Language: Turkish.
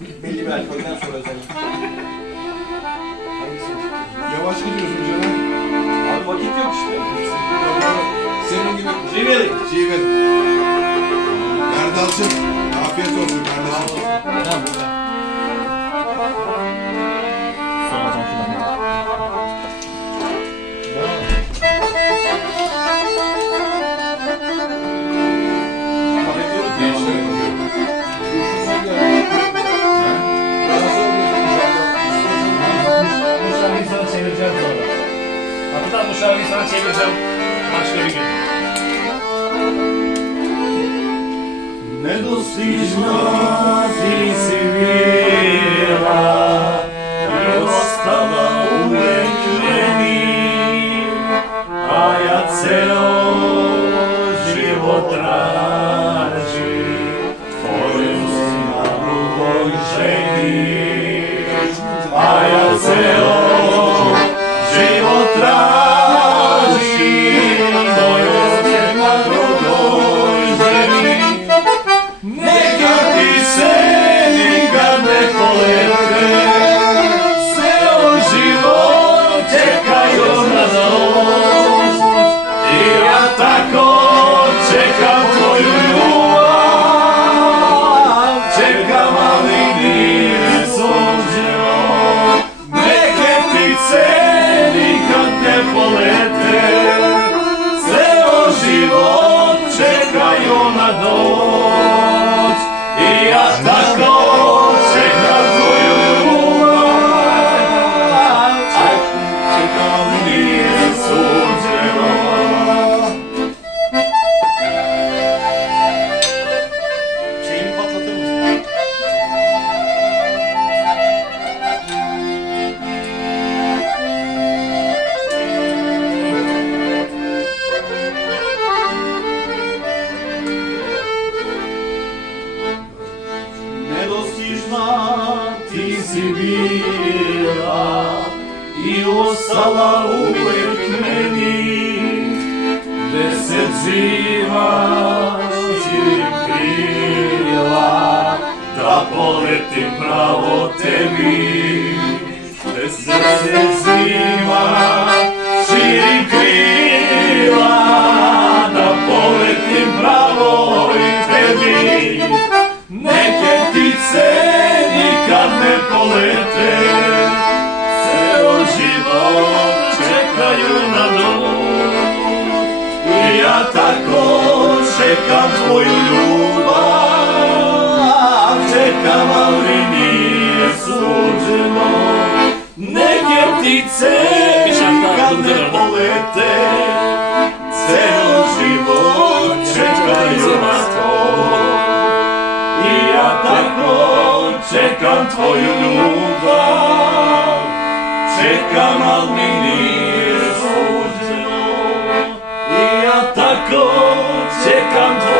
Belli bir alkolden sonra özellikle. Hangisini? Yavaş gidiyorsun canım. Abi vakit yok işte. Senin gibi Civil. Civil. Erdal'cığım afiyet olsun kardeşim. Tamam. Soracağım şuradan. Bu şarkıyı sana çevireceğim sonra. Hatta bu şarkıyı sana çevireceğim başka bir gün. Недостижна ти си била и остала uvek meni, a ja ceo život tražim tvoju snagu i ženi, a ja ceo život tražim tvoju snagu i ženi. Neka ti se nikad ne polete, ceo život čekaju na noć, i ja tako čekam tvoju ljubav, čekam ali nije suđeno. Neke ptice nikad ne polete, ceo život čekaju na noć, i ja tako čekam tvoju ljubav, čekam ali nije suđeno. Şeyini patlatır mısın? Nedostižna ti si bila i ostala uvek meni, gde se zimaš širim krila, da poletim pravo tebi. Gde se zimaš širim krila, da poletim pravo i tebi. Neke ptice nikad ne polete, ceo život čekaju na noć, i ja tako čekam tvoju ljubav, čekam ali nije suđeno. Neke ptice nikad ne polete, ceo život čekaju na noć, i ja tako čekam tvoju ljubav, čekam al mi nije suđeno. I ja tako čekam tvoju